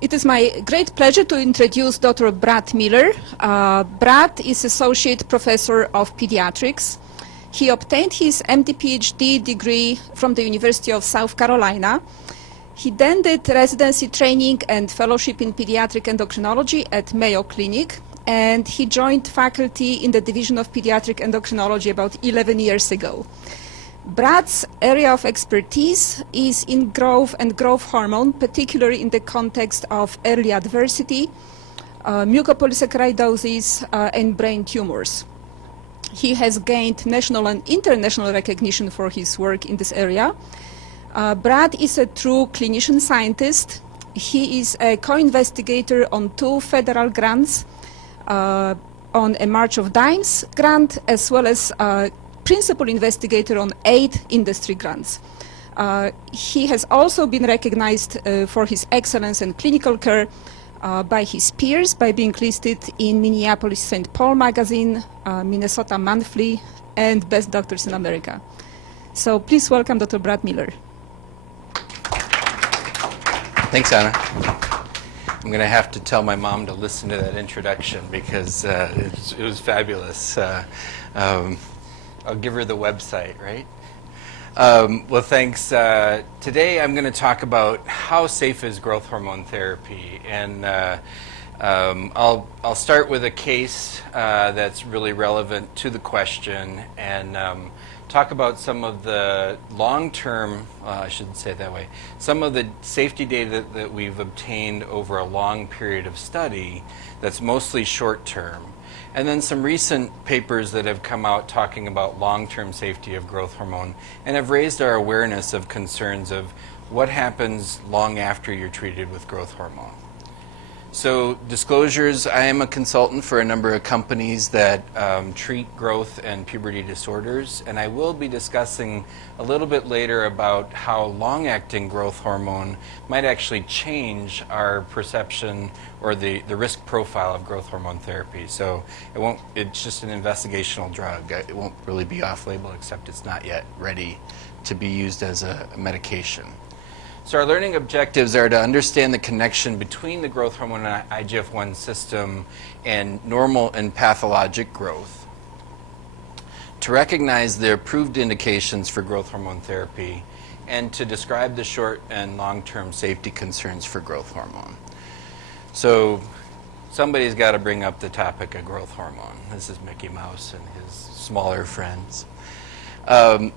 It is my great pleasure to introduce Dr. Brad Miller. Brad is Associate Professor of Pediatrics. He obtained his MD-PhD degree from the University of South Carolina. He then did residency training and fellowship in pediatric endocrinology at Mayo Clinic, and he joined faculty in the Division of Pediatric Endocrinology about 11 years ago. Brad's area of expertise is in growth and growth hormone, particularly in the context of early adversity, mucopolysaccharidosis, and brain tumors. He has gained national and international recognition for his work in this area. Brad is a true clinician scientist. He is a co-investigator on 2 federal grants, on a March of Dimes grant, as well as principal investigator on 8 industry grants. He has also been recognized for his excellence in clinical care by his peers by being listed in Minneapolis-St. Paul magazine, Minnesota Monthly, and Best Doctors in America. So please welcome Dr. Brad Miller. Thanks, Anna. I'm going to have to tell my mom to listen to that introduction because it was fabulous. I'll give her the website, right? Well, thanks. Today I'm going to talk about how safe is growth hormone therapy, and I'll start with a case that's really relevant to the question, and talk about some of the long-term, I shouldn't say it that way, some of the safety data that we've obtained over a long period of study that's mostly short-term. And then some recent papers that have come out talking about long-term safety of growth hormone and have raised our awareness of concerns of what happens long after you're treated with growth hormone. So disclosures, I am a consultant for a number of companies that treat growth and puberty disorders, and I will be discussing a little bit later about how long-acting growth hormone might actually change our perception or the risk profile of growth hormone therapy. So it's just an investigational drug. It won't really be off-label, except it's not yet ready to be used as a medication. So our learning objectives are to understand the connection between the growth hormone and IGF-1 system and normal and pathologic growth, to recognize the approved indications for growth hormone therapy, and to describe the short and long-term safety concerns for growth hormone. So somebody's got to bring up the topic of growth hormone. This is Mickey Mouse and his smaller friends.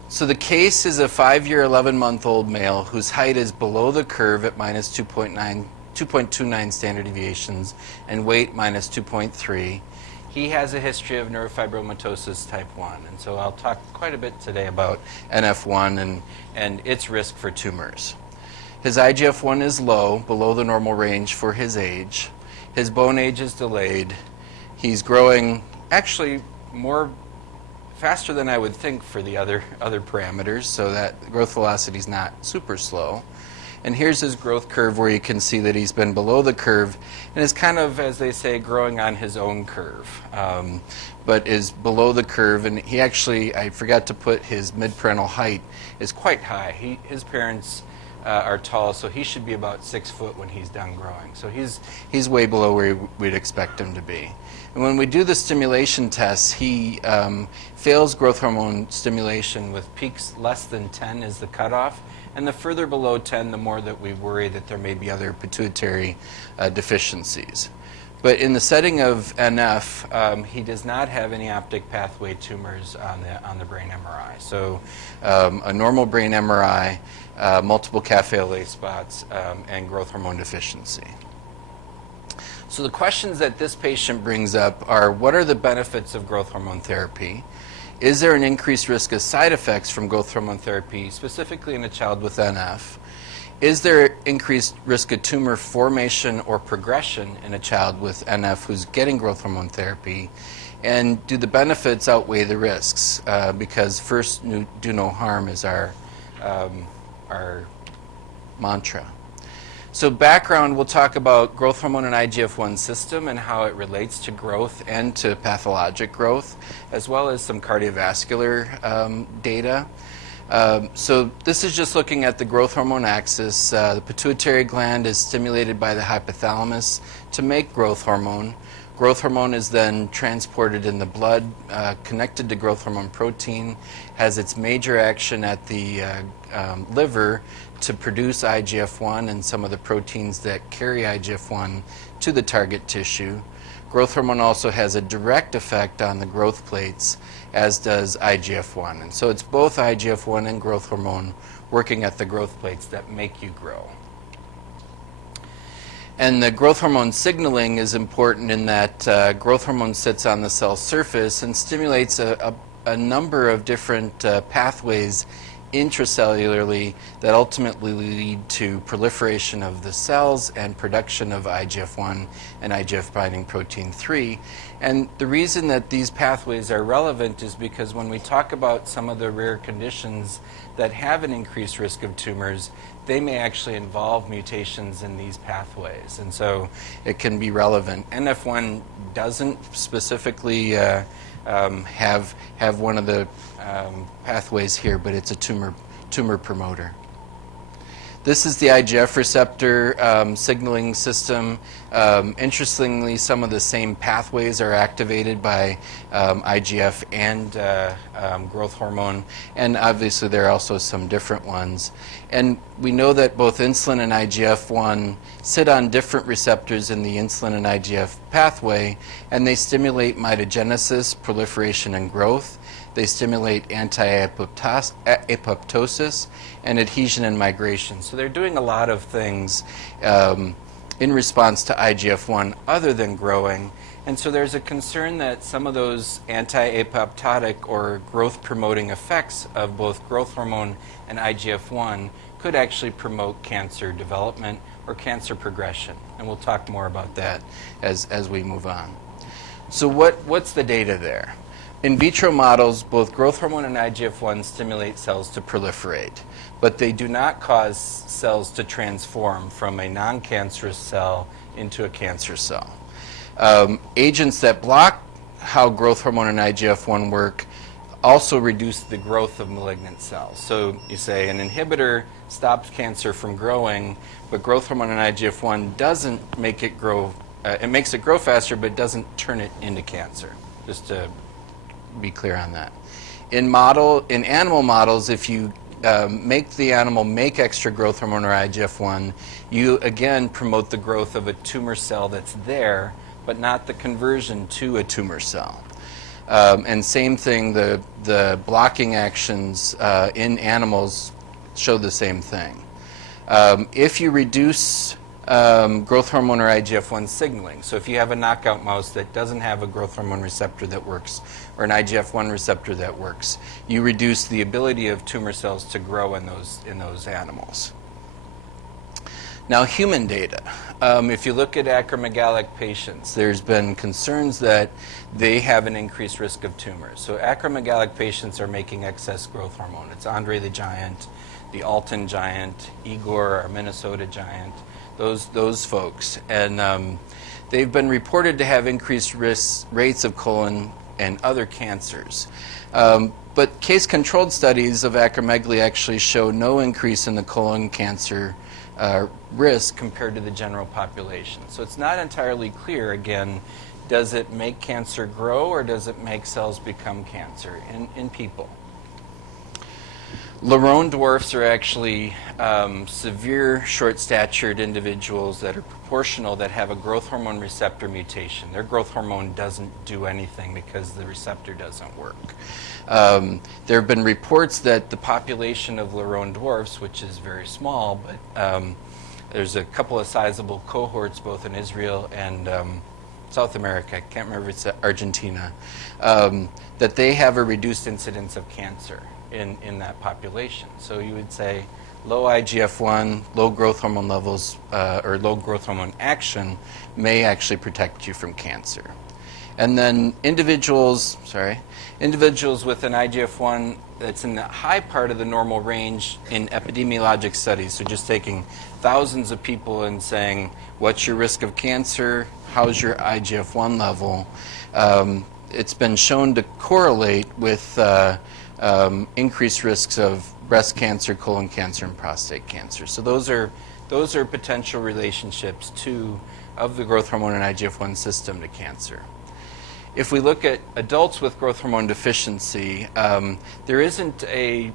So the case is a 5-year, 11-month-old male whose height is below the curve at minus 2.29 standard deviations and weight minus 2.3. He has a history of neurofibromatosis type 1, and so I'll talk quite a bit today about NF1 and its risk for tumors. His IGF-1 is low, below the normal range for his age. His bone age is delayed. He's growing actually faster than I would think for the other parameters, so that growth velocity is not super slow. And here's his growth curve where you can see that he's been below the curve and is kind of, as they say, growing on his own curve, but is below the curve. And he actually, I forgot to put his mid-parental height, is quite high. His parents are tall, so he should be about 6 foot when he's done growing. So he's way below where we'd expect him to be. And when we do the stimulation tests, he fails growth hormone stimulation with peaks less than 10 is the cutoff. And the further below 10, the more that we worry that there may be other pituitary deficiencies. But in the setting of NF, he does not have any optic pathway tumors on the brain MRI. So a normal brain MRI, multiple cafe-au-lait spots, and growth hormone deficiency. So the questions that this patient brings up are, what are the benefits of growth hormone therapy? Is there an increased risk of side effects from growth hormone therapy, specifically in a child with NF? Is there increased risk of tumor formation or progression in a child with NF who's getting growth hormone therapy? And do the benefits outweigh the risks? Because first, do no harm is our mantra. So background, we'll talk about growth hormone and IGF-1 system and how it relates to growth and to pathologic growth, as well as some cardiovascular data. So this is just looking at the growth hormone axis. The pituitary gland is stimulated by the hypothalamus to make growth hormone. Growth hormone is then transported in the blood, connected to growth hormone protein, has its major action at the liver to produce IGF-1 and some of the proteins that carry IGF-1 to the target tissue. Growth hormone also has a direct effect on the growth plates, as does IGF-1. And so it's both IGF-1 and growth hormone working at the growth plates that make you grow. And the growth hormone signaling is important in that growth hormone sits on the cell surface and stimulates a number of different pathways intracellularly that ultimately lead to proliferation of the cells and production of IGF-1 and IGF-binding protein 3. And the reason that these pathways are relevant is because when we talk about some of the rare conditions that have an increased risk of tumors, they may actually involve mutations in these pathways. And so it can be relevant. NF1 doesn't specifically have one of the pathways here, but it's a tumor promoter. This is the IGF receptor signaling system. Interestingly, some of the same pathways are activated by IGF and growth hormone, and obviously there are also some different ones. And we know that both insulin and IGF-1 sit on different receptors in the insulin and IGF pathway, and they stimulate mitogenesis, proliferation, and growth. They stimulate anti-apoptosis and adhesion and migration. So they're doing a lot of things in response to IGF-1 other than growing. And so there's a concern that some of those anti-apoptotic or growth-promoting effects of both growth hormone and IGF-1 could actually promote cancer development or cancer progression. And we'll talk more about that as we move on. So what's the data there? In vitro models, both growth hormone and IGF-1 stimulate cells to proliferate, but they do not cause cells to transform from a non-cancerous cell into a cancer cell. Agents that block how growth hormone and IGF-1 work also reduce the growth of malignant cells. So you say an inhibitor stops cancer from growing, but growth hormone and IGF-1 doesn't make it grow. It makes it grow faster, but doesn't turn it into cancer. Just to be clear on that. In animal models, if you make the animal make extra growth hormone or IGF-1, you again promote the growth of a tumor cell that's there, but not the conversion to a tumor cell. And same thing, the blocking actions in animals show the same thing. If you reduce growth hormone or IGF-1 signaling. So if you have a knockout mouse that doesn't have a growth hormone receptor that works or an IGF-1 receptor that works, you reduce the ability of tumor cells to grow in those animals. Now, human data. If you look at acromegalic patients, there's been concerns that they have an increased risk of tumors. So acromegalic patients are making excess growth hormone. It's Andre the Giant, the Alton Giant, Igor, our Minnesota Giant. Those folks, and they've been reported to have increased rates of colon and other cancers. But case-controlled studies of acromegaly actually show no increase in the colon cancer risk compared to the general population. So it's not entirely clear, again, does it make cancer grow or does it make cells become cancer in people? Larone dwarfs are actually severe short-statured individuals that are proportional that have a growth hormone receptor mutation. Their growth hormone doesn't do anything because the receptor doesn't work. There have been reports that the population of Larone dwarfs, which is very small, but there's a couple of sizable cohorts both in Israel and South America, I can't remember if it's Argentina, that they have a reduced incidence of cancer in that population. So you would say low IGF-1, low growth hormone levels, or low growth hormone action may actually protect you from cancer. And then individuals with an IGF-1 that's in the high part of the normal range in epidemiologic studies, so just taking thousands of people and saying, what's your risk of cancer? How's your IGF-1 level? It's been shown to correlate with increased risks of breast cancer, colon cancer, and prostate cancer. So those are potential relationships of the growth hormone and IGF-1 system to cancer. If we look at adults with growth hormone deficiency, there isn't an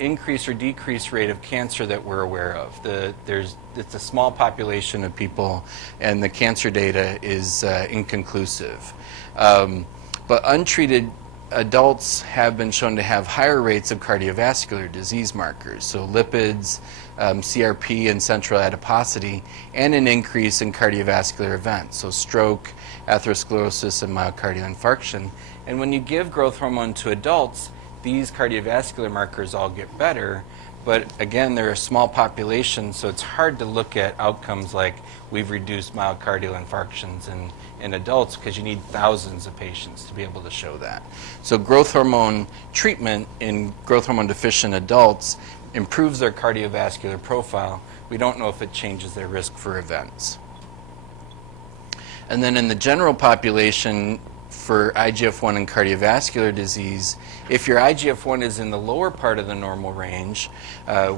increase or decrease rate of cancer that we're aware of. It's a small population of people, and the cancer data is inconclusive. But untreated adults have been shown to have higher rates of cardiovascular disease markers, so lipids, CRP, and central adiposity, and an increase in cardiovascular events, so stroke, atherosclerosis, and myocardial infarction. And when you give growth hormone to adults, these cardiovascular markers all get better, but again, they're a small population, so it's hard to look at outcomes like we've reduced myocardial infarctions in adults, because you need thousands of patients to be able to show that. So growth hormone treatment in growth hormone deficient adults improves their cardiovascular profile. We don't know if it changes their risk for events. And then in the general population for IGF-1 and cardiovascular disease, if your IGF-1 is in the lower part of the normal range,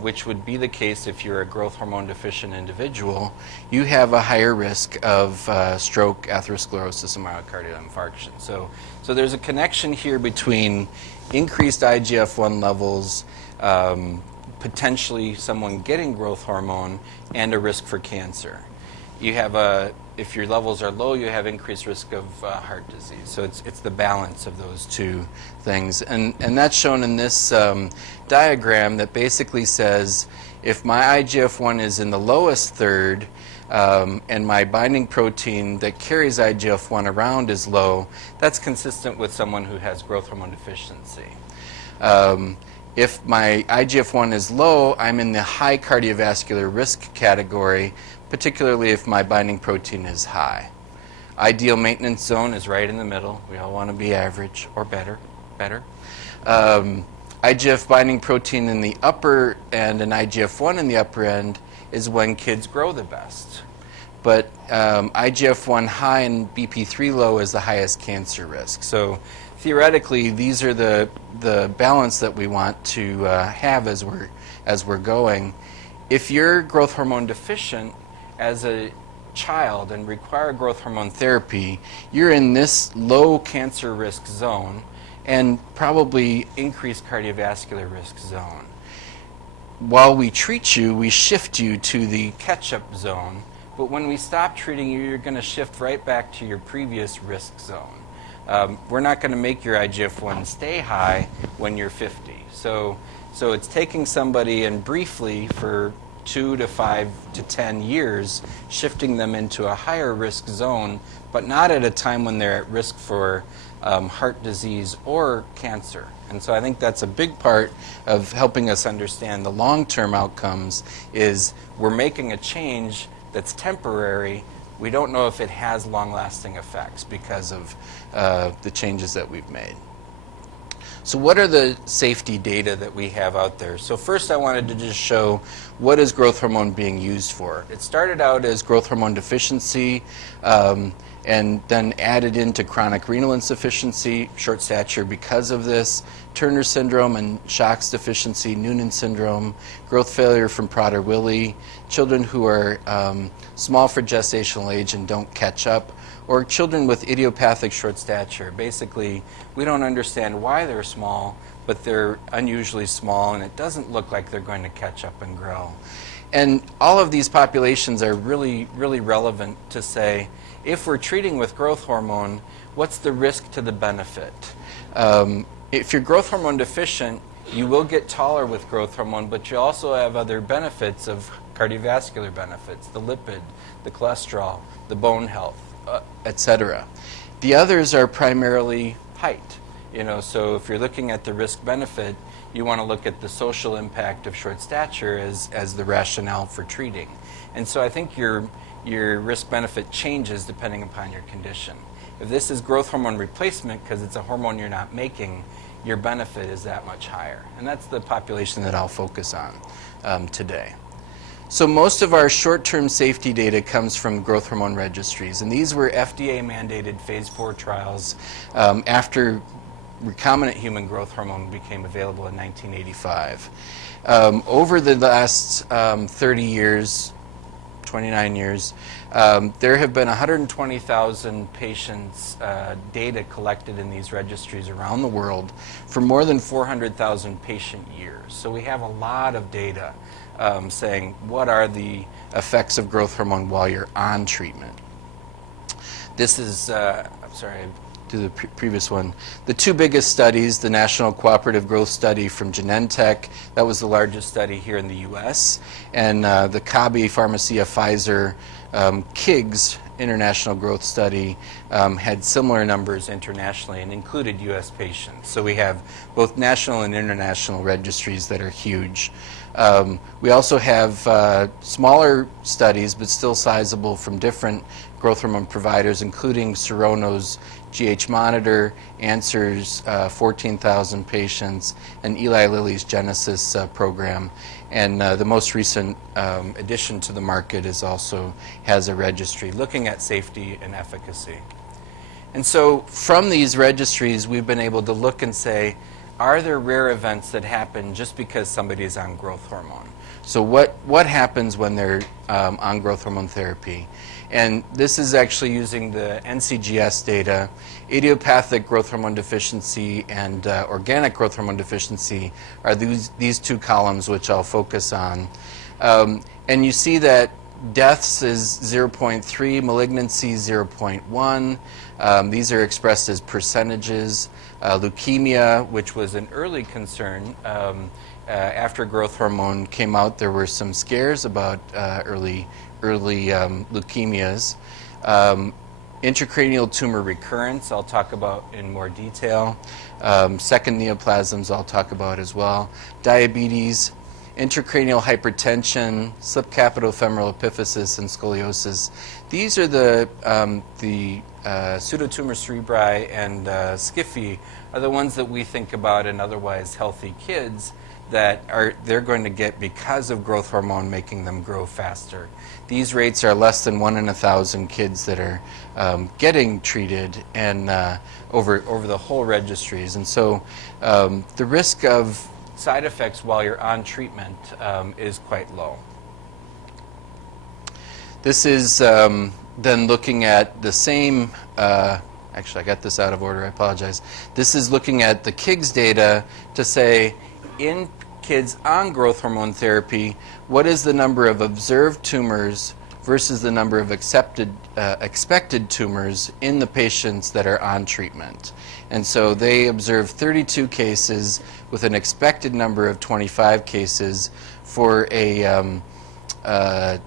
which would be the case if you're a growth hormone deficient individual, you have a higher risk of stroke, atherosclerosis, and myocardial infarction. So there's a connection here between increased IGF-1 levels, potentially someone getting growth hormone, and a risk for cancer. If your levels are low, you have increased risk of heart disease. So it's the balance of those two things. And that's shown in this diagram that basically says if my IGF-1 is in the lowest third and my binding protein that carries IGF-1 around is low, that's consistent with someone who has growth hormone deficiency. If my IGF-1 is low, I'm in the high cardiovascular risk category, particularly if my binding protein is high. Ideal maintenance zone is right in the middle. We all want to be average or better. IGF binding protein in the upper end and IGF-1 in the upper end is when kids grow the best. But IGF-1 high and BP3 low is the highest cancer risk. So theoretically, these are the balance that we want to have as we're going. If you're growth hormone deficient as a child and require growth hormone therapy, you're in this low cancer risk zone and probably increased cardiovascular risk zone. While we treat you, we shift you to the catch-up zone, but when we stop treating you, you're going to shift right back to your previous risk zone. We're not going to make your IGF-1 stay high when you're 50. So it's taking somebody and briefly for 2 to 5 to 10 years, shifting them into a higher risk zone, but not at a time when they're at risk for heart disease or cancer. And so I think that's a big part of helping us understand the long-term outcomes is we're making a change that's temporary. We don't know if it has long-lasting effects because of the changes that we've made. So what are the safety data that we have out there? So first I wanted to just show what is growth hormone being used for. It started out as growth hormone deficiency and then added into chronic renal insufficiency, short stature because of this, Turner syndrome and Schacht's deficiency, Noonan syndrome, growth failure from Prader-Willi, children who are small for gestational age and don't catch up, or children with idiopathic short stature. Basically, we don't understand why they're small, but they're unusually small, and it doesn't look like they're going to catch up and grow. And all of these populations are really, really relevant to say, if we're treating with growth hormone, what's the risk to the benefit? If you're growth hormone deficient, you will get taller with growth hormone, but you also have other benefits of cardiovascular benefits, the lipid, the cholesterol, the bone health, etc. The others are primarily height. So if you're looking at the risk-benefit, you want to look at the social impact of short stature as the rationale for treating. And so I think your risk-benefit changes depending upon your condition. If this is growth hormone replacement, because it's a hormone you're not making, your benefit is that much higher. And that's the population that I'll focus on today. So most of our short-term safety data comes from growth hormone registries, and these were FDA-mandated phase 4 trials after recombinant human growth hormone became available in 1985. Over the last 30 years, 29 years, there have been 120,000 patients' data collected in these registries around the world for more than 400,000 patient years. So we have a lot of data saying what are the effects of growth hormone while you're on treatment. This is, I'm sorry, to the previous one. The two biggest studies, the National Cooperative Growth Study from Genentech, that was the largest study here in the U.S., and the Kabi Pharmacia Pfizer KIGS International Growth Study had similar numbers internationally and included U.S. patients. So we have both national and international registries that are huge. We also have smaller studies, but still sizable, from different growth hormone providers, including Serono's GH Monitor, Answer's 14,000 patients, and Eli Lilly's Genesis program. And the most recent addition to the market also has a registry looking at safety and efficacy. And so from these registries, we've been able to look and say, are there rare events that happen just because somebody is on growth hormone? So what happens when they're on growth hormone therapy? And this is actually using the NCGS data. Idiopathic growth hormone deficiency and organic growth hormone deficiency are these two columns, which I'll focus on. And you see that deaths is 0.3, malignancy 0.1. These are expressed as percentages. Leukemia, which was an early concern, after growth hormone came out, there were some scares about early leukemias. Intracranial tumor recurrence, I'll talk about in more detail. Second neoplasms, I'll talk about as well. Diabetes, intracranial hypertension, slip capitofemoral epiphysis, and scoliosis. These are the pseudotumor cerebri and SCFE are the ones that we think about in otherwise healthy kids that they're going to get because of growth hormone making them grow faster. These rates are less than 1 in 1,000 kids that are getting treated and over the whole registries. And so the risk of side effects while you're on treatment is quite low. This is then looking at the same, actually I got this out of order, I apologize. This is looking at the KIGS data to say, in kids on growth hormone therapy, what is the number of observed tumors versus the number of expected tumors in the patients that are on treatment. And so they observed 32 cases with an expected number of 25 cases for a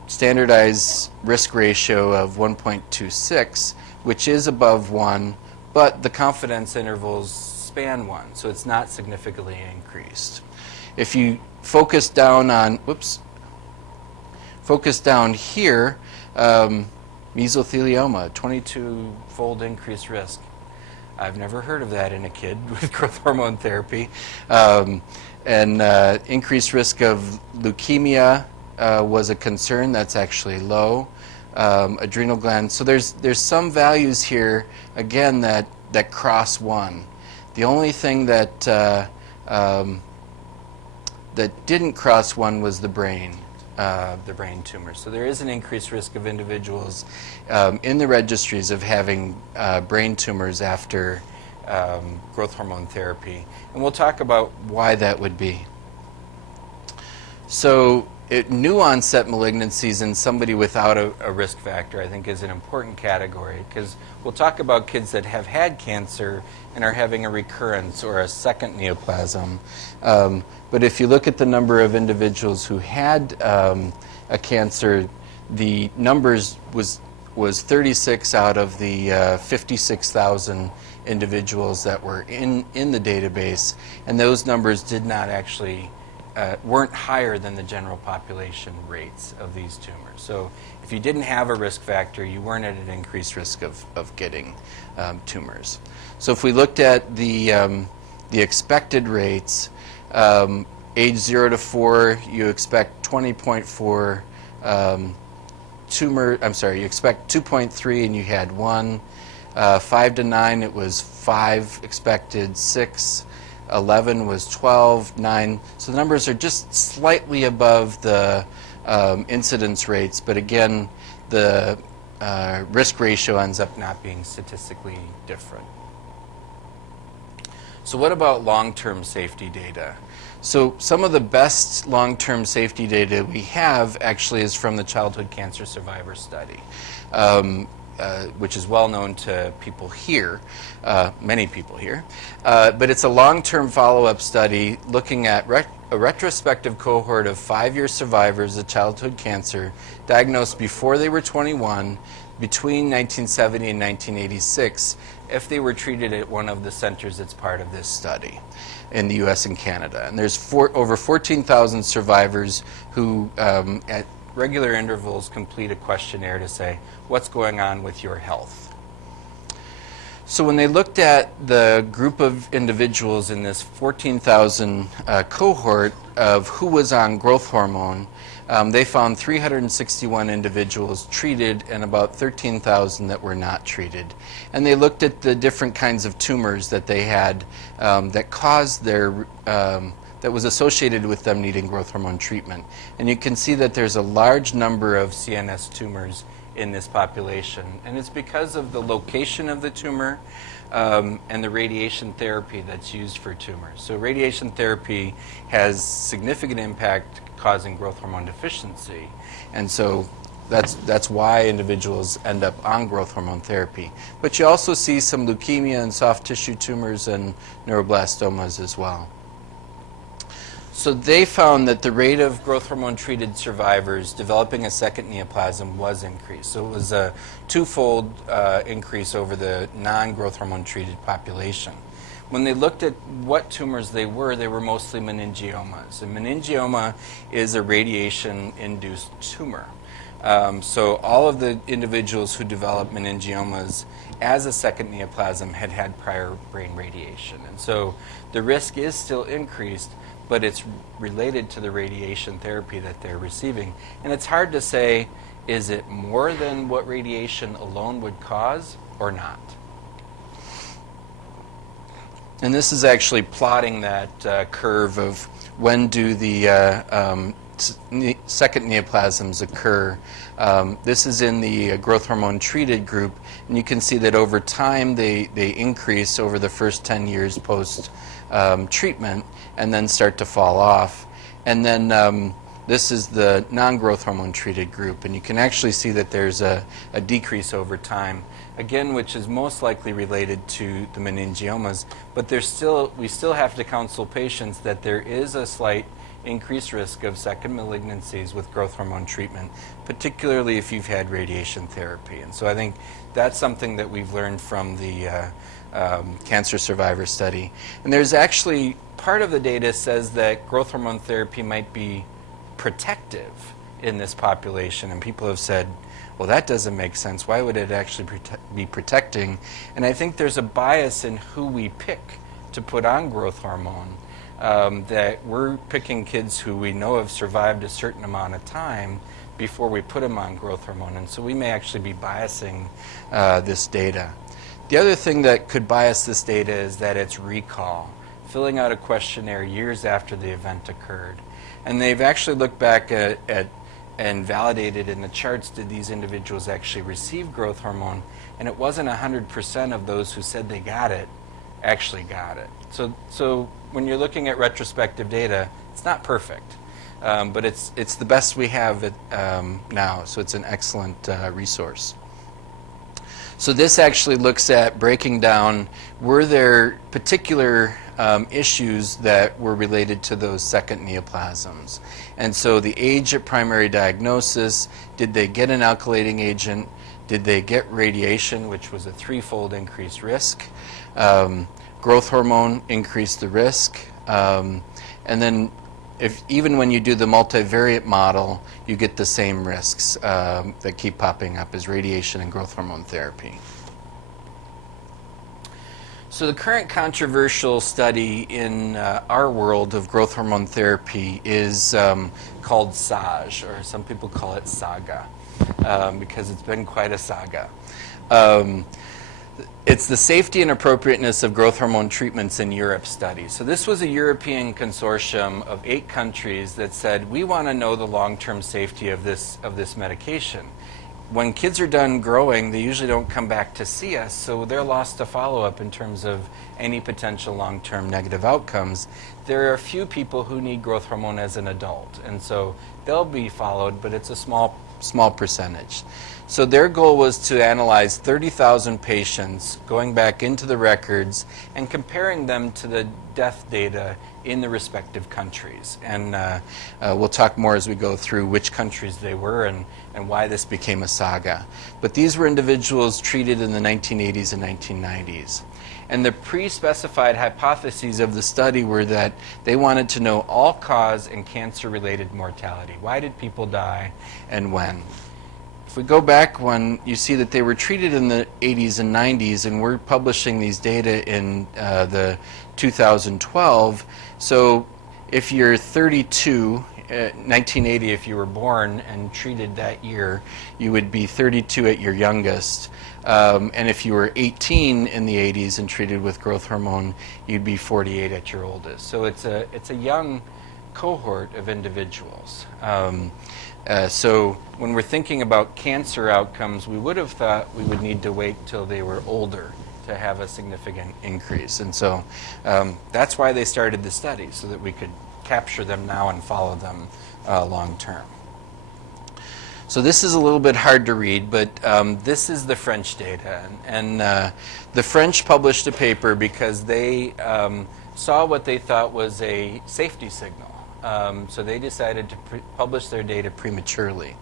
standardized risk ratio of 1.26, which is above 1, but the confidence intervals span 1, so it's not significantly increased. If you focus down on, focus down here, mesothelioma, 22-fold increased risk. I've never heard of that in a kid with growth hormone therapy. Increased risk of leukemia was a concern. That's actually low. Adrenal gland. So there's some values here, again, that cross 1. The only thing that didn't cross 1 was the brain tumor. So there is an increased risk of individuals in the registries of having brain tumors after growth hormone therapy. And we'll talk about why that would be. So new onset malignancies in somebody without a risk factor, I think, is an important category, because we'll talk about kids that have had cancer and are having a recurrence or a second neoplasm. But if you look at the number of individuals who had a cancer, the numbers was 36 out of the 56,000 individuals that were in the database, and those numbers did not actually weren't higher than the general population rates of these tumors. So if you didn't have a risk factor, you weren't at an increased risk of getting tumors. So if we looked at the expected rates, age 0 to 4, you expect 20.4 you expect 2.3 and you had 1. 5 to 9, it was 5 expected, 6, 11 was 12, 9. So the numbers are just slightly above the incidence rates, but again, the risk ratio ends up not being statistically different. So what about long-term safety data? So some of the best long-term safety data we have actually is from the Childhood Cancer Survivor Study, which is well known to people here, many people here. But it's a long-term follow-up study looking at a retrospective cohort of 5-year survivors of childhood cancer diagnosed before they were 21, between 1970 and 1986, if they were treated at one of the centers that's part of this study in the US and Canada. And there's over 14,000 survivors who at regular intervals complete a questionnaire to say, what's going on with your health? So when they looked at the group of individuals in this 14,000 cohort of who was on growth hormone, they found 361 individuals treated and about 13,000 that were not treated. And they looked at the different kinds of tumors that they had that caused their, that was associated with them needing growth hormone treatment. And you can see that there's a large number of CNS tumors in this population. And it's because of the location of the tumor and the radiation therapy that's used for tumors. So radiation therapy has significant impact causing growth hormone deficiency. And so that's why individuals end up on growth hormone therapy. But you also see some leukemia and soft tissue tumors and neuroblastomas as well. So they found that the rate of growth hormone treated survivors developing a second neoplasm was increased. So it was a twofold increase over the non-growth hormone treated population. When they looked at what tumors they were mostly meningiomas. And meningioma is a radiation-induced tumor. So all of the individuals who developed meningiomas as a second neoplasm had had prior brain radiation. And so the risk is still increased, but it's related to the radiation therapy that they're receiving. And it's hard to say, is it more than what radiation alone would cause or not? And this is actually plotting that curve of when do the second neoplasms occur. This is in the growth hormone treated group, and you can see that over time they increase over the first 10 years post treatment and then start to fall off. And then this is the non-growth hormone treated group, and you can actually see that there's a decrease over time, again, which is most likely related to the meningiomas, but we still have to counsel patients that there is a slight increased risk of second malignancies with growth hormone treatment, particularly if you've had radiation therapy. And so I think that's something that we've learned from the cancer survivor study. And there's actually, part of the data says that growth hormone therapy might be protective in this population, and people have said, well, that doesn't make sense. Why would it actually be protecting? And I think there's a bias in who we pick to put on growth hormone, that we're picking kids who we know have survived a certain amount of time before we put them on growth hormone, and so we may actually be biasing this data. The other thing that could bias this data is that it's recall, filling out a questionnaire years after the event occurred. And they've actually looked back at and validated in the charts, did these individuals actually receive growth hormone? And it wasn't 100% of those who said they got it actually got it. So when you're looking at retrospective data, it's not perfect, but it's the best we have now, so it's an excellent resource. So this actually looks at breaking down, were there particular issues that were related to those second neoplasms? And so the age at primary diagnosis, did they get an alkylating agent? Did they get radiation, which was a threefold increased risk? Growth hormone increased the risk. And then even when you do the multivariate model, you get the same risks that keep popping up as radiation and growth hormone therapy. So the current controversial study in our world of growth hormone therapy is called SAGE, or some people call it SAGA, because it's been quite a saga. It's the safety and appropriateness of growth hormone treatments in Europe study. So this was a European consortium of 8 countries that said, we want to know the long-term safety of this medication. When kids are done growing, they usually don't come back to see us, so they're lost to follow-up in terms of any potential long-term negative outcomes. There are a few people who need growth hormone as an adult, and so they'll be followed, but it's a small percentage. So their goal was to analyze 30,000 patients, going back into the records and comparing them to the death data in the respective countries. And we'll talk more as we go through which countries they were and why this became a saga. But these were individuals treated in the 1980s and 1990s. And the pre-specified hypotheses of the study were that they wanted to know all-cause and cancer-related mortality. Why did people die and when? If we go back one, you see that they were treated in the 80s and 90s, and we're publishing these data in the 2012. So if you're 32, 1980, if you were born and treated that year, you would be 32 at your youngest. And if you were 18 in the 80s and treated with growth hormone, you'd be 48 at your oldest. So it's a young cohort of individuals. So when we're thinking about cancer outcomes, we would have thought we would need to wait till they were older to have a significant increase. And so that's why they started the study, so that we could capture them now and follow them long term. So this is a little bit hard to read, but this is the French data. And the French published a paper because they saw what they thought was a safety signal. So they decided to publish their data prematurely.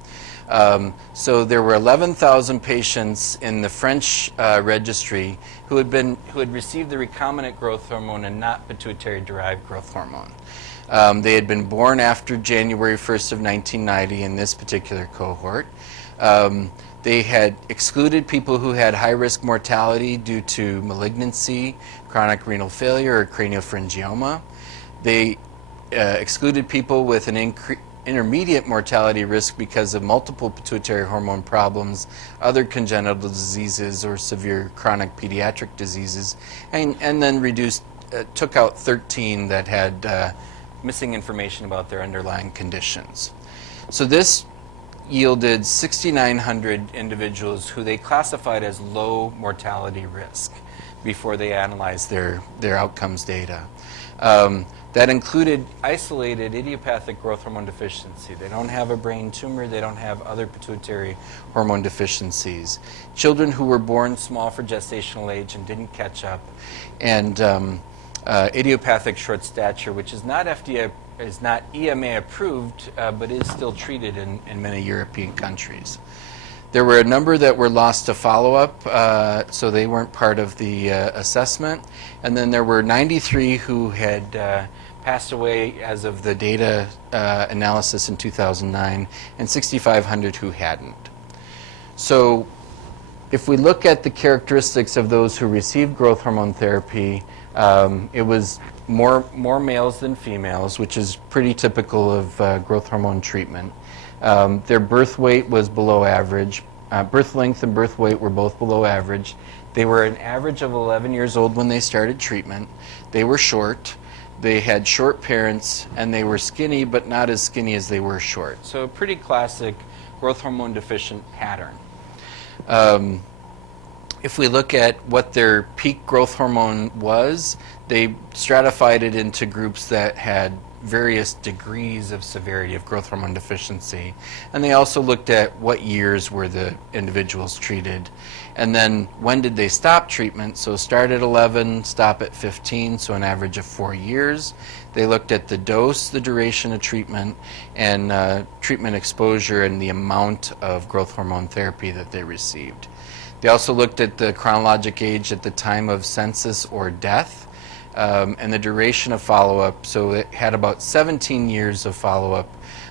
So there were 11,000 patients in the French registry who had received the recombinant growth hormone and not pituitary-derived growth hormone. They had been born after January 1st of 1990 in this particular cohort. They had excluded people who had high-risk mortality due to malignancy, chronic renal failure, or craniopharyngioma. They excluded people with an intermediate mortality risk because of multiple pituitary hormone problems, other congenital diseases, or severe chronic pediatric diseases, and then took out 13 that had missing information about their underlying conditions. So this yielded 6,900 individuals who they classified as low mortality risk before they analyzed their outcomes data. That included isolated idiopathic growth hormone deficiency. They don't have a brain tumor. They don't have other pituitary hormone deficiencies. Children who were born small for gestational age and didn't catch up. And idiopathic short stature, which is not EMA approved, but is still treated in many European countries. There were a number that were lost to follow-up, so they weren't part of the assessment. And then there were 93 who had passed away as of the data analysis in 2009, and 6,500 who hadn't. So if we look at the characteristics of those who received growth hormone therapy, it was more males than females, which is pretty typical of growth hormone treatment. Their birth weight was below average. Birth length and birth weight were both below average. They were an average of 11 years old when they started treatment. They were short. They had short parents, and they were skinny, but not as skinny as they were short. So a pretty classic growth hormone deficient pattern. If we look at what their peak growth hormone was, they stratified it into groups that had various degrees of severity of growth hormone deficiency. And they also looked at what years were the individuals treated. And then when did they stop treatment? So start at 11, stop at 15, so an average of 4 years. They looked at the dose, the duration of treatment, and treatment exposure and the amount of growth hormone therapy that they received. They also looked at the chronologic age at the time of census or death, and the duration of follow-up. So it had about 17 years of follow-up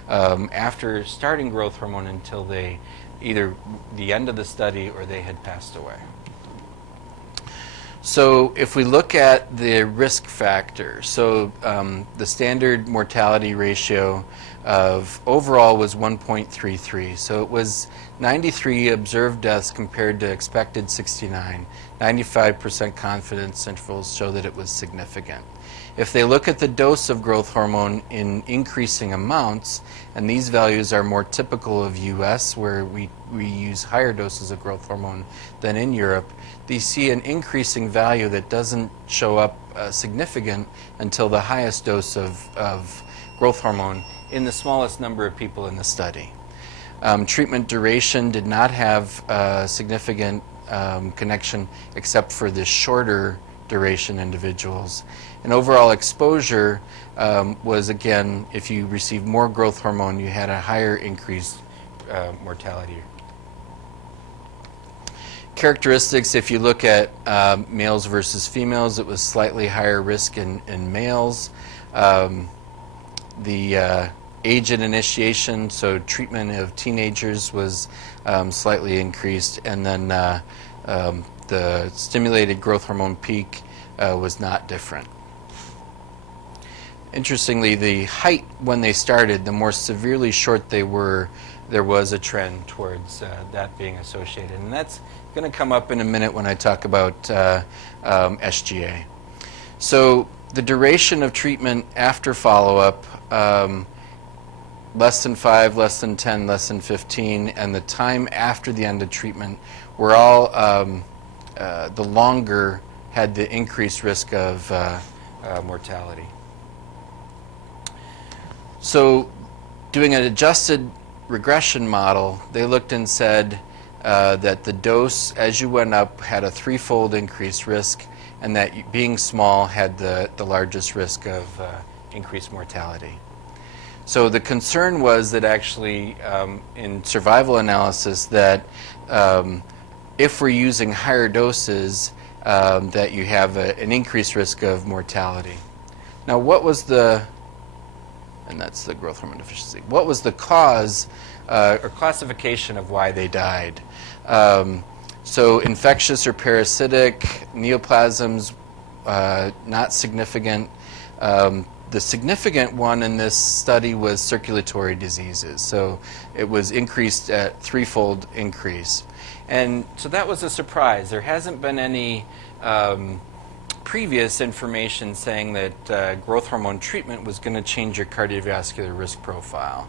after starting growth hormone until they either the end of the study or they had passed away. So if we look at the risk factor, so the standard mortality ratio of overall was 1.33. So it was 93 observed deaths compared to expected 69. 95% confidence intervals show that it was significant. If they look at the dose of growth hormone in increasing amounts, and these values are more typical of US, where we use higher doses of growth hormone than in Europe, they see an increasing value that doesn't show up significant until the highest dose of growth hormone in the smallest number of people in the study. Treatment duration did not have a significant connection except for the shorter duration individuals. And overall exposure was, again, if you received more growth hormone, you had a higher increased mortality. Characteristics, if you look at males versus females, it was slightly higher risk in males. The age at initiation, so treatment of teenagers was slightly increased, and then the stimulated growth hormone peak was not different. Interestingly, the height when they started, the more severely short they were, there was a trend towards that being associated. And that's going to come up in a minute when I talk about SGA. So the duration of treatment after follow-up, less than 5, less than 10, less than 15, and the time after the end of treatment were all the longer had the increased risk of mortality. So doing an adjusted regression model, they looked and said that the dose as you went up had a 3-fold increased risk, and that being small had the largest risk of increased mortality. So the concern was that actually in survival analysis that if we're using higher doses that you have an increased risk of mortality. Now what was and that's the growth hormone deficiency. What was the cause or classification of why they died? So infectious or parasitic, neoplasms, not significant. The significant one in this study was circulatory diseases. So it was increased at 3-fold increase. And so that was a surprise. There hasn't been any previous information saying that growth hormone treatment was going to change your cardiovascular risk profile.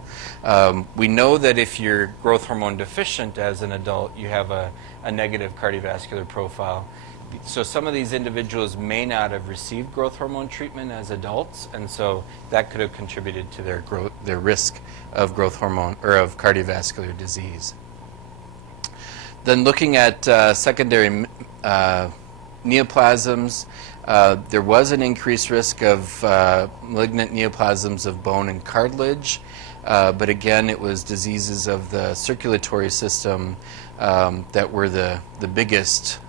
We know that if you're growth hormone deficient as an adult, you have a negative cardiovascular profile. So some of these individuals may not have received growth hormone treatment as adults, and so that could have contributed to their risk of growth hormone or of cardiovascular disease. Then looking at secondary neoplasms, there was an increased risk of malignant neoplasms of bone and cartilage, but again it was diseases of the circulatory system that were the biggest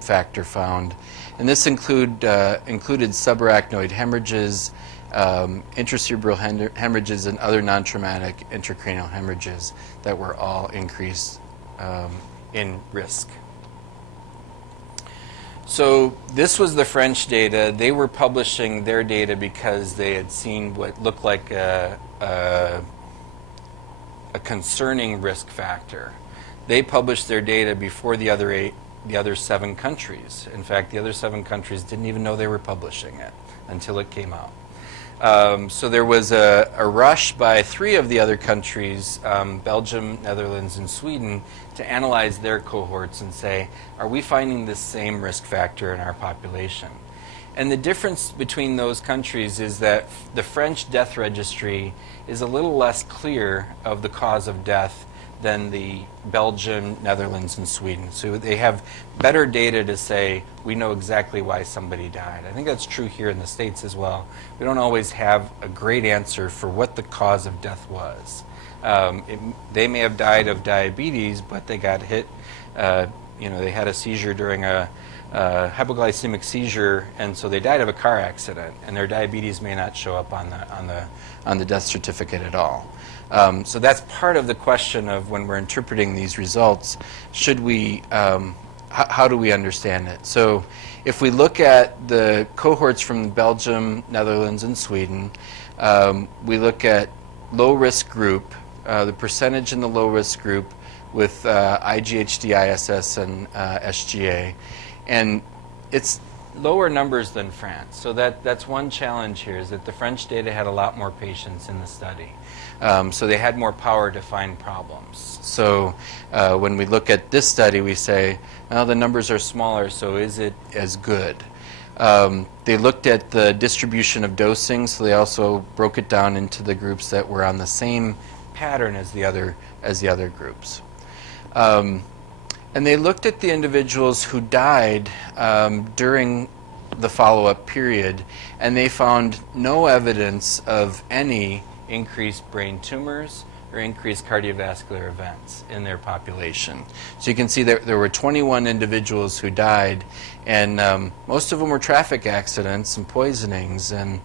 factor found. And this included subarachnoid hemorrhages, intracerebral hemorrhages, and other non-traumatic intracranial hemorrhages that were all increased in risk. So this was the French data. They were publishing their data because they had seen what looked like a concerning risk factor. They published their data before the other 7 countries. In fact, the other 7 countries didn't even know they were publishing it until it came out. So there was a rush by 3 of the other countries, Belgium, Netherlands, and Sweden, to analyze their cohorts and say, are we finding this same risk factor in our population? And the difference between those countries is that the French death registry is a little less clear of the cause of death than the Belgium, Netherlands, and Sweden. So they have better data to say we know exactly why somebody died. I think that's true here in the States as well. We don't always have a great answer for what the cause of death was. They may have died of diabetes, but they got hit, they had a seizure during a hypoglycemic seizure, and so they died of a car accident, and their diabetes may not show up on the death certificate at all. So that's part of the question of when we're interpreting these results, should we, how do we understand it? So if we look at the cohorts from Belgium, Netherlands, and Sweden, we look at low-risk group, the percentage in the low-risk group with IGHD, ISS, and SGA. And it's lower numbers than France. So that's one challenge here, is that the French data had a lot more patients in the study. So they had more power to find problems. So when we look at this study, we say, well, the numbers are smaller, so is it as good? They looked at the distribution of dosing, so they also broke it down into the groups that were on the same pattern as the other groups. And they looked at the individuals who died during the follow-up period, and they found no evidence of any increased brain tumors or increased cardiovascular events in their population. So you can see that there were 21 individuals who died, and most of them were traffic accidents and poisonings and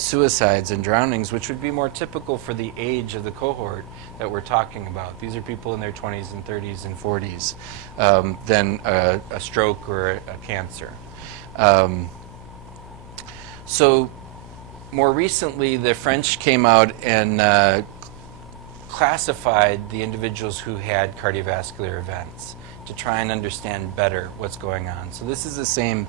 suicides and drownings, which would be more typical for the age of the cohort that we're talking about. These are people in their 20s and 30s and 40s than a stroke or a cancer. So more recently, the French came out and classified the individuals who had cardiovascular events to try and understand better what's going on. So this is the same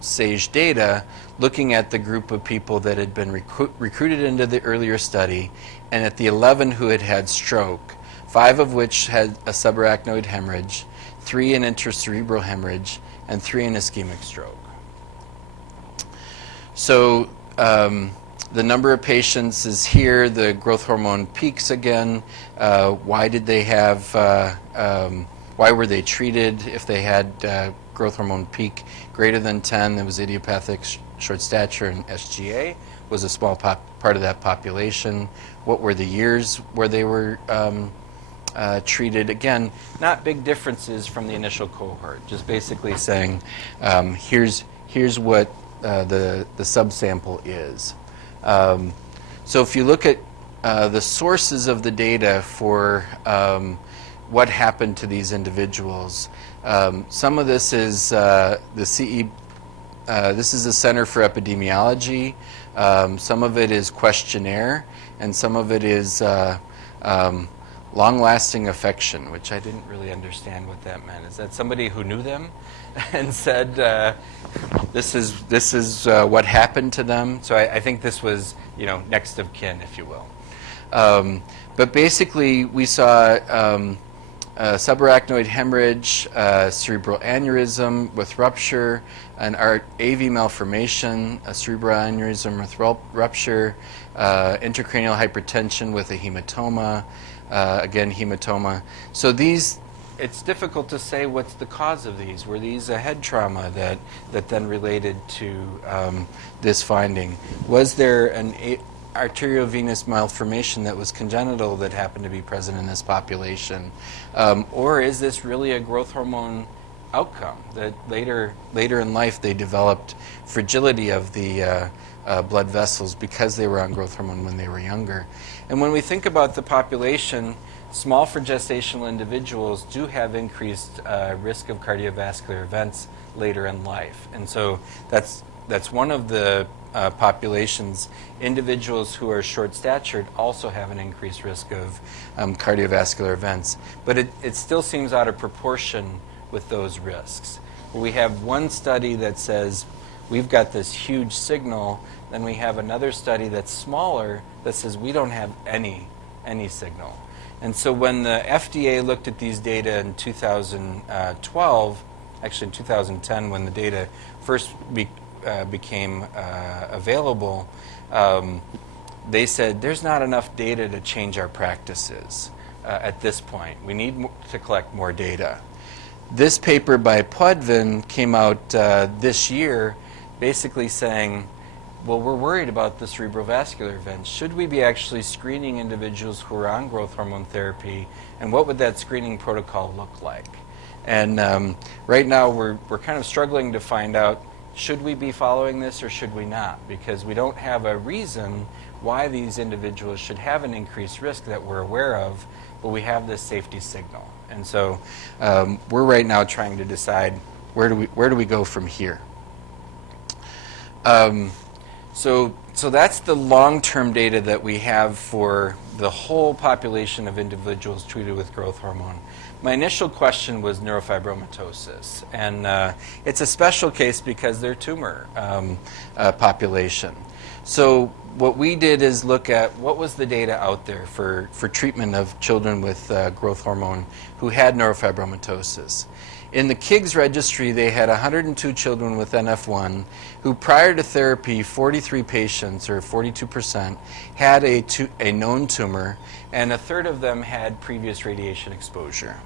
SAGE data looking at the group of people that had been recruited into the earlier study, and at the 11 who had had stroke, 5 of which had a subarachnoid hemorrhage, 3 an intracerebral hemorrhage, and 3 an ischemic stroke. So the number of patients is here, the growth hormone peaks again. Why did they have, why were they treated if they had growth hormone peak greater than 10? There was idiopathic short stature, and SGA was a small part of that population. What were the years where they were treated? Again, not big differences from the initial cohort, just basically saying here's what the subsample is. So if you look at the sources of the data for what happened to these individuals, some of this is the CE. This is the Center for Epidemiology. Some of it is questionnaire, and some of it is long-lasting affection, which I didn't really understand what that meant. Is that somebody who knew them and said, this is what happened to them? So I think this was, next of kin, if you will. But basically, we saw subarachnoid hemorrhage, cerebral aneurysm with rupture, an AV malformation, a cerebral aneurysm with rupture, intracranial hypertension with a hematoma, again hematoma. So these, it's difficult to say what's the cause of these. Were these a head trauma that then related to this finding? Was there an arteriovenous malformation that was congenital that happened to be present in this population? Or is this really a growth hormone outcome that later in life they developed fragility of the blood vessels because they were on growth hormone when they were younger? And when we think about the population, small for gestational individuals do have increased risk of cardiovascular events later in life. And so that's one of the populations. Individuals who are short-statured also have an increased risk of cardiovascular events. But it still seems out of proportion with those risks. We have one study that says we've got this huge signal, then we have another study that's smaller that says we don't have any signal. And so when the FDA looked at these data in 2012, actually in 2010 when the data first became available, they said there's not enough data to change our practices at this point. We need to collect more data. This paper by Pudvin came out this year basically saying, well, we're worried about the cerebrovascular events. Should we be actually screening individuals who are on growth hormone therapy, and what would that screening protocol look like? And right now we're kind of struggling to find out, should we be following this or should we not? Because we don't have a reason why these individuals should have an increased risk that we're aware of, but we have this safety signal. And so we're right now trying to decide where do we go from here. So So that's the long-term data that we have for the whole population of individuals treated with growth hormone. My initial question was neurofibromatosis, and it's a special case because they're tumor population. So what we did is look at what was the data out there for treatment of children with growth hormone who had neurofibromatosis. In the KIGS registry, they had 102 children with NF1 who, prior to therapy, 43 patients, or 42%, had a known tumor, and a third of them had previous radiation exposure.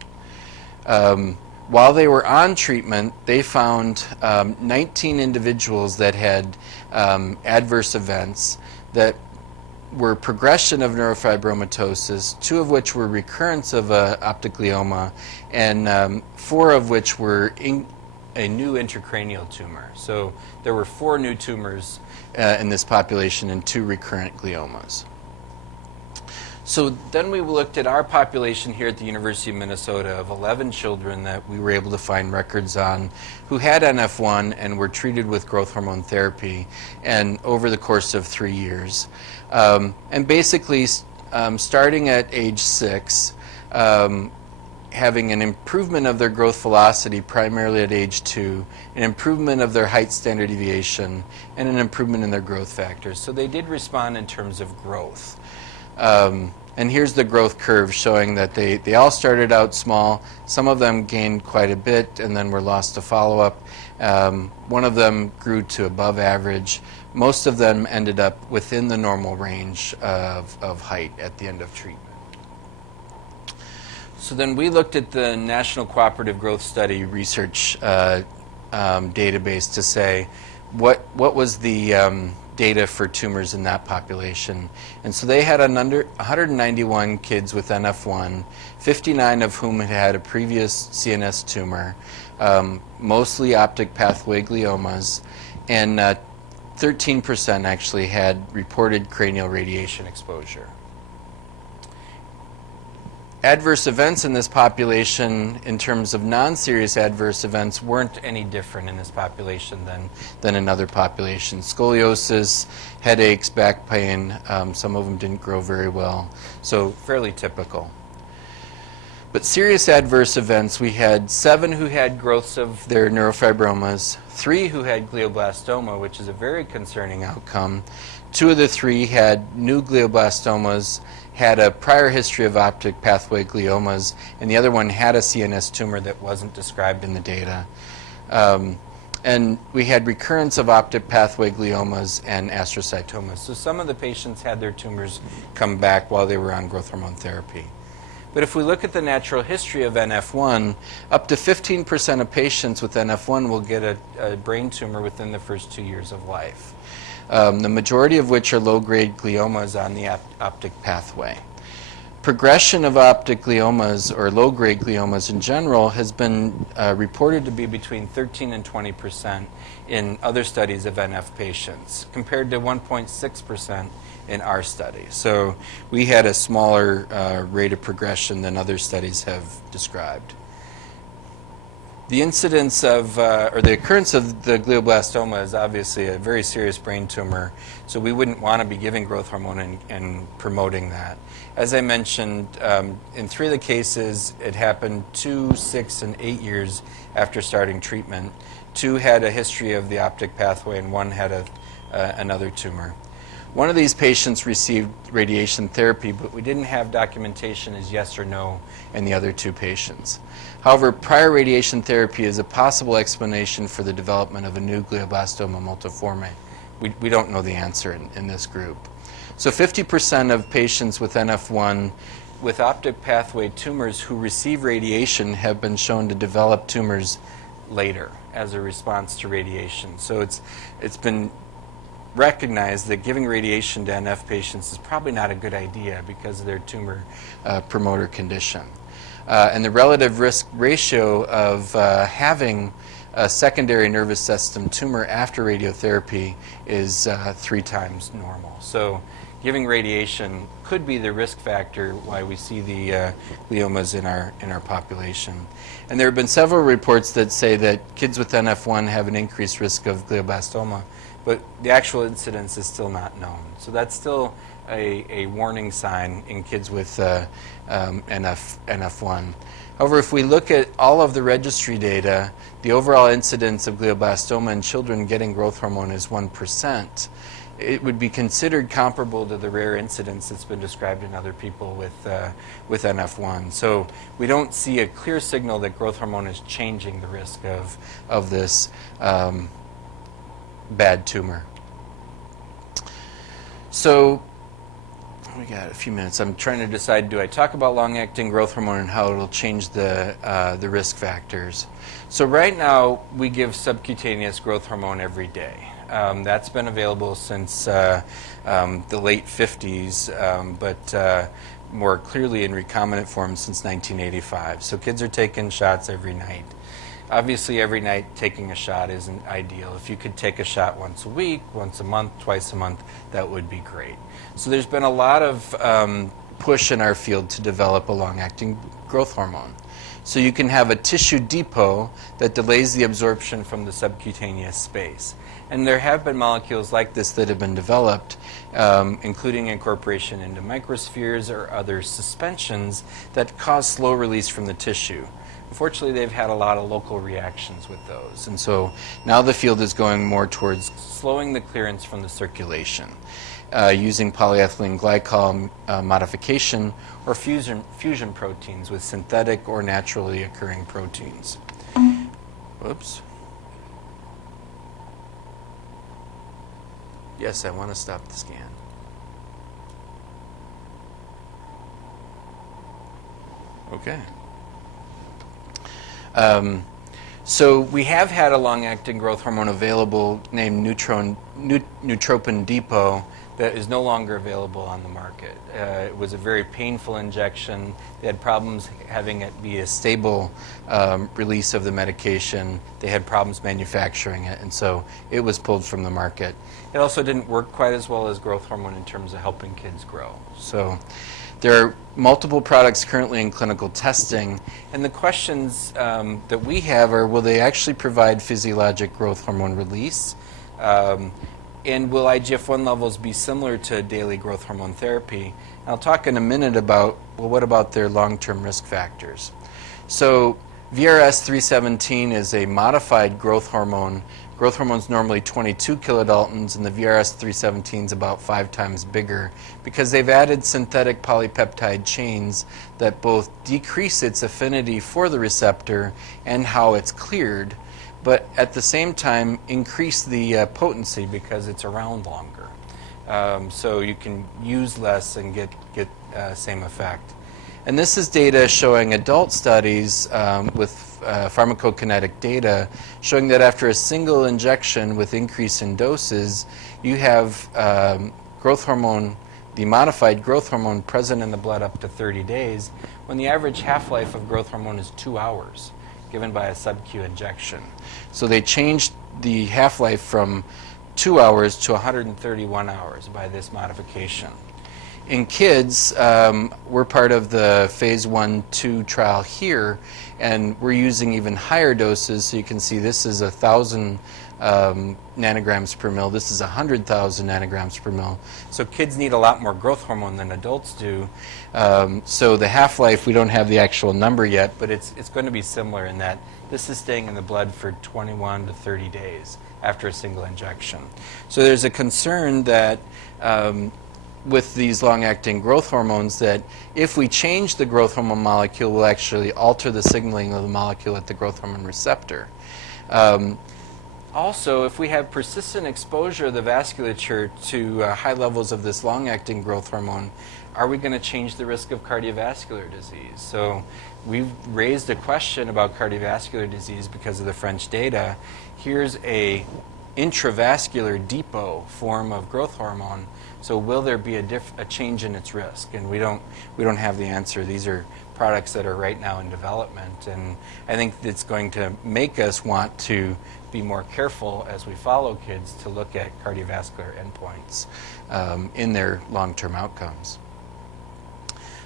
While they were on treatment, they found 19 individuals that had adverse events that were progression of neurofibromatosis, 2 of which were recurrence of optic glioma, and 4 of which were a new intracranial tumor. So there were 4 new tumors in this population and 2 recurrent gliomas. So then we looked at our population here at the University of Minnesota of 11 children that we were able to find records on who had NF1 and were treated with growth hormone therapy and over the course of 3 years. And basically, starting at age 6, having an improvement of their growth velocity primarily at age 2, an improvement of their height standard deviation, and an improvement in their growth factors. So they did respond in terms of growth. And here's the growth curve showing that they all started out small. Some of them gained quite a bit and then were lost to follow-up. One of them grew to above average. Most of them ended up within the normal range of height at the end of treatment. So then we looked at the National Cooperative Growth Study research database to say what was the data for tumors in that population. And so they had 191 kids with NF1, 59 of whom had had a previous CNS tumor, mostly optic pathway gliomas, and 13% actually had reported cranial radiation exposure. Adverse events in this population, in terms of non-serious adverse events, weren't any different in this population than in other populations. Scoliosis, headaches, back pain, some of them didn't grow very well, so fairly typical. But serious adverse events, we had 7 who had growths of their neurofibromas, 3 who had glioblastoma, which is a very concerning outcome. 2 of the 3 had new glioblastomas, had a prior history of optic pathway gliomas, and the other one had a CNS tumor that wasn't described in the data. And we had recurrence of optic pathway gliomas and astrocytomas. So some of the patients had their tumors come back while they were on growth hormone therapy. But if we look at the natural history of NF1, up to 15% of patients with NF1 will get a brain tumor within the first 2 years of life. The majority of which are low-grade gliomas on the optic pathway. Progression of optic gliomas, or low-grade gliomas in general, has been reported to be between 13 and 20% in other studies of NF patients, compared to 1.6% in our study. So we had a smaller rate of progression than other studies have described. The incidence of, or the occurrence of the glioblastoma is obviously a very serious brain tumor, so we wouldn't want to be giving growth hormone and promoting that. As I mentioned, in 3 of the cases, it happened 2, 6, and 8 years after starting treatment. 2 had a history of the optic pathway, and 1 had another tumor. One of these patients received radiation therapy, but we didn't have documentation as yes or no in the other 2 patients. However, prior radiation therapy is a possible explanation for the development of a new glioblastoma multiforme. We don't know the answer in this group. So 50% of patients with NF1 with optic pathway tumors who receive radiation have been shown to develop tumors later as a response to radiation. So it's been recognized that giving radiation to NF patients is probably not a good idea because of their tumor promoter condition. And the relative risk ratio of having a secondary nervous system tumor after radiotherapy is 3 times normal. So giving radiation could be the risk factor why we see the gliomas in our population. And there have been several reports that say that kids with NF1 have an increased risk of glioblastoma but the actual incidence is still not known. So that's still a warning sign in kids with NF1. However, if we look at all of the registry data, the overall incidence of glioblastoma in children getting growth hormone is 1%. It would be considered comparable to the rare incidence that's been described in other people with NF1. So we don't see a clear signal that growth hormone is changing the risk of this bad tumor. So we got a few minutes. I'm trying to decide, do I talk about long-acting growth hormone and how it'll change the risk factors? So right now, we give subcutaneous growth hormone every day. That's been available since the late 50s, but more clearly in recombinant form since 1985. So kids are taking shots every night. Obviously, every night taking a shot isn't ideal. If you could take a shot once a week, once a month, twice a month, that would be great. So there's been a lot of push in our field to develop a long-acting growth hormone. So you can have a tissue depot that delays the absorption from the subcutaneous space. And there have been molecules like this that have been developed, including incorporation into microspheres or other suspensions that cause slow release from the tissue. Unfortunately, they've had a lot of local reactions with those. And so now the field is going more towards slowing the clearance from the circulation, using polyethylene glycol modification or fusion proteins with synthetic or naturally occurring proteins. Whoops. Yes, I want to stop the scan. Okay. So we have had a long-acting growth hormone available named Neutropin Depot that is no longer available on the market. It was a very painful injection. They had problems having it be a stable release of the medication. They had problems manufacturing it, and so it was pulled from the market. It also didn't work quite as well as growth hormone in terms of helping kids grow. So there are multiple products currently in clinical testing, and the questions that we have are, will they actually provide physiologic growth hormone release? And will IGF-1 levels be similar to daily growth hormone therapy? And I'll talk in a minute about, well, what about their long-term risk factors? So VRS-317 is a modified growth hormone. Growth hormone is normally 22 kilodaltons, and the VRS-317 is about 5 times bigger because they've added synthetic polypeptide chains that both decrease its affinity for the receptor and how it's cleared, but at the same time increase the potency because it's around longer. So you can use less and get same effect. And this is data showing adult studies with pharmacokinetic data showing that after a single injection with increase in doses, you have growth hormone, the modified growth hormone present in the blood up to 30 days, when the average half-life of growth hormone is 2 hours, given by a sub-Q injection. So they changed the half-life from 2 hours to 131 hours by this modification. In kids, we're part of the phase 1/2 trial here, and we're using even higher doses. So you can see this is 1,000 nanograms per mil. This is 100,000 nanograms per mil. So kids need a lot more growth hormone than adults do. So the half-life, we don't have the actual number yet, but it's going to be similar in that this is staying in the blood for 21 to 30 days after a single injection. So there's a concern that with these long-acting growth hormones that if we change the growth hormone molecule, we'll actually alter the signaling of the molecule at the growth hormone receptor. Also, if we have persistent exposure of the vasculature to high levels of this long-acting growth hormone, are we going to change the risk of cardiovascular disease? So we've raised a question about cardiovascular disease because of the French data. Here's a intravascular depot form of growth hormone. So will there be a change in its risk? And we don't have the answer. These are products that are right now in development, and I think it's going to make us want to be more careful as we follow kids to look at cardiovascular endpoints in their long-term outcomes.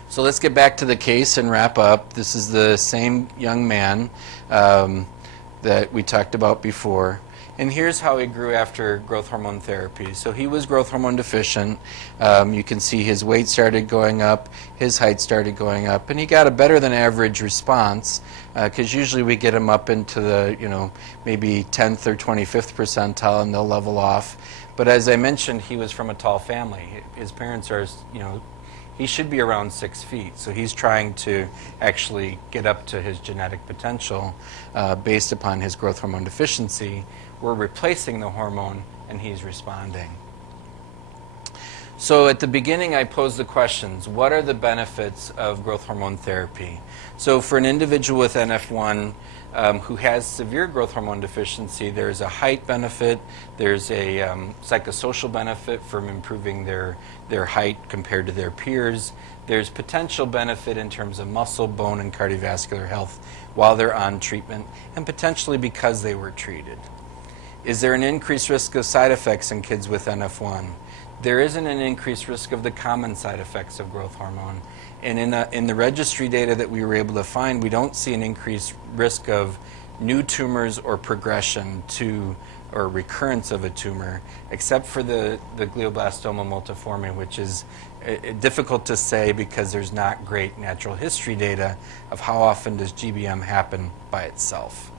So let's get back to the case and wrap up. This is the same young man that we talked about before. And here's how he grew after growth hormone therapy. So he was growth hormone deficient. You can see his weight started going up, his height started going up, and he got a better than average response, because usually we get him up into the, maybe 10th or 25th percentile and they'll level off. But as I mentioned, he was from a tall family. His parents are, he should be around 6 feet. So he's trying to actually get up to his genetic potential based upon his growth hormone deficiency. We're replacing the hormone and he's responding. So at the beginning I posed the questions, what are the benefits of growth hormone therapy? So for an individual with NF1 who has severe growth hormone deficiency, there's a height benefit, there's a psychosocial benefit from improving their height compared to their peers, there's potential benefit in terms of muscle, bone, and cardiovascular health while they're on treatment, and potentially because they were treated. Is there an increased risk of side effects in kids with NF1? There isn't an increased risk of the common side effects of growth hormone. And in the registry data that we were able to find, we don't see an increased risk of new tumors or progression to or recurrence of a tumor, except for the glioblastoma multiforme, which is difficult to say because there's not great natural history data of how often does GBM happen by itself.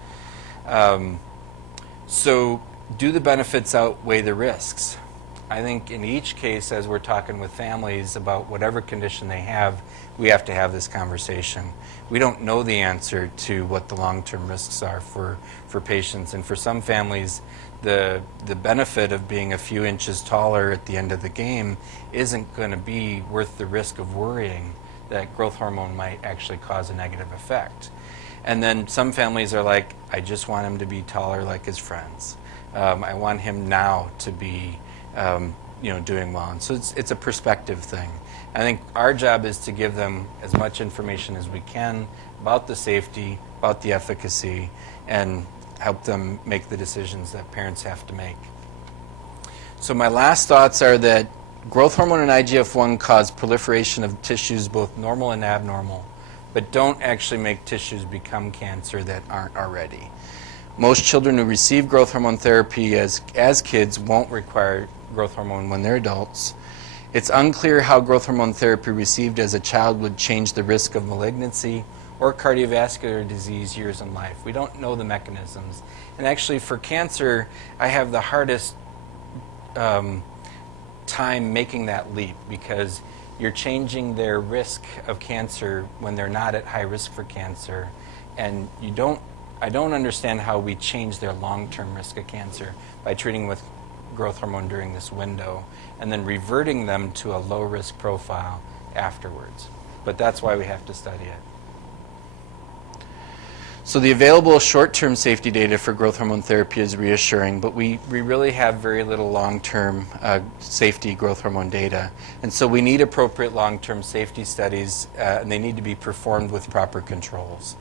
So do the benefits outweigh the risks? I think in each case, as we're talking with families about whatever condition they have, we have to have this conversation. We don't know the answer to what the long-term risks are for patients. And for some families, the benefit of being a few inches taller at the end of the game isn't going to be worth the risk of worrying that growth hormone might actually cause a negative effect. And then some families are like, I just want him to be taller like his friends. I want him now to be doing well. And so it's a perspective thing. I think our job is to give them as much information as we can about the safety, about the efficacy, and help them make the decisions that parents have to make. So my last thoughts are that growth hormone and IGF-1 cause proliferation of tissues, both normal and abnormal, but don't actually make tissues become cancer that aren't already. Most children who receive growth hormone therapy as kids won't require growth hormone when they're adults. It's unclear how growth hormone therapy received as a child would change the risk of malignancy or cardiovascular disease years in life. We don't know the mechanisms. And actually for cancer, I have the hardest time making that leap because you're changing their risk of cancer when they're not at high risk for cancer. And I don't understand how we change their long-term risk of cancer by treating with growth hormone during this window and then reverting them to a low-risk profile afterwards. But that's why we have to study it. So the available short-term safety data for growth hormone therapy is reassuring, but we really have very little long-term safety growth hormone data. And so we need appropriate long-term safety studies, and they need to be performed with proper controls.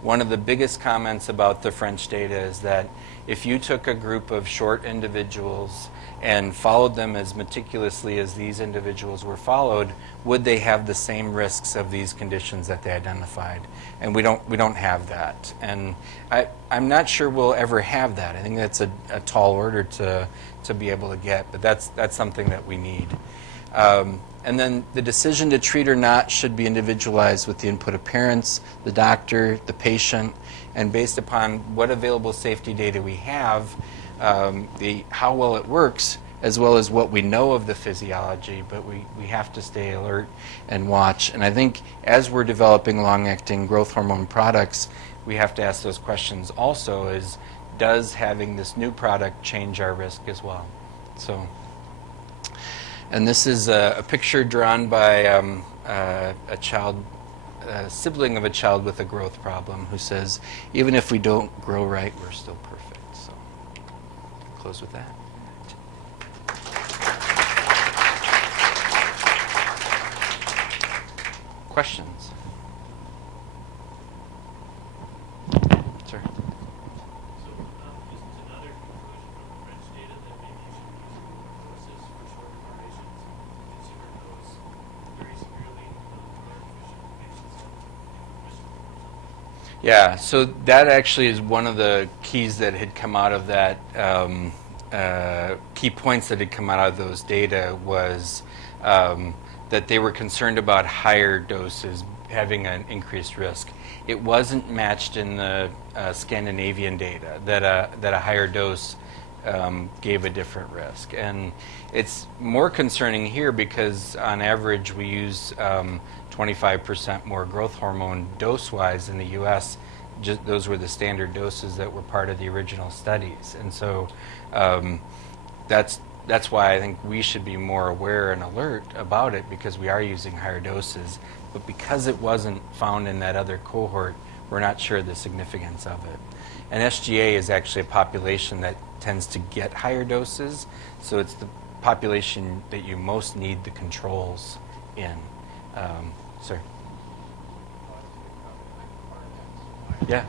One of the biggest comments about the French data is that if you took a group of short individuals and followed them as meticulously as these individuals were followed, would they have the same risks of these conditions that they identified? And we don't have that. And I'm not sure we'll ever have that. I think that's a tall order to be able to get, but that's something that we need. And then the decision to treat or not should be individualized with the input of parents, the doctor, the patient, and based upon what available safety data we have, how well it works, as well as what we know of the physiology, but we have to stay alert and watch. And I think as we're developing long-acting growth hormone products, we have to ask those questions also is, does having this new product change our risk as well? So, and this is a picture drawn by a sibling of a child with a growth problem who says, even if we don't grow right, we're still perfect. So, I'll close with that. Questions? Sir. So, isn't another conclusion from the French data that maybe you should use doses for short durations because you were those very severely drug deficient patients have risk for something? Yeah, so that actually is one of the keys that had come out of that, key points that had come out of those data was that they were concerned about higher doses having an increased risk. It wasn't matched in the Scandinavian data that a higher dose gave a different risk. And it's more concerning here because on average we use 25% more growth hormone dose-wise in the US. Those were the standard doses that were part of the original studies. And so that's why I think we should be more aware and alert about it, because we are using higher doses. But because it wasn't found in that other cohort, we're not sure the significance of it. And SGA is actually a population that tends to get higher doses, so it's the population that you most need the controls in. Sir? Yeah.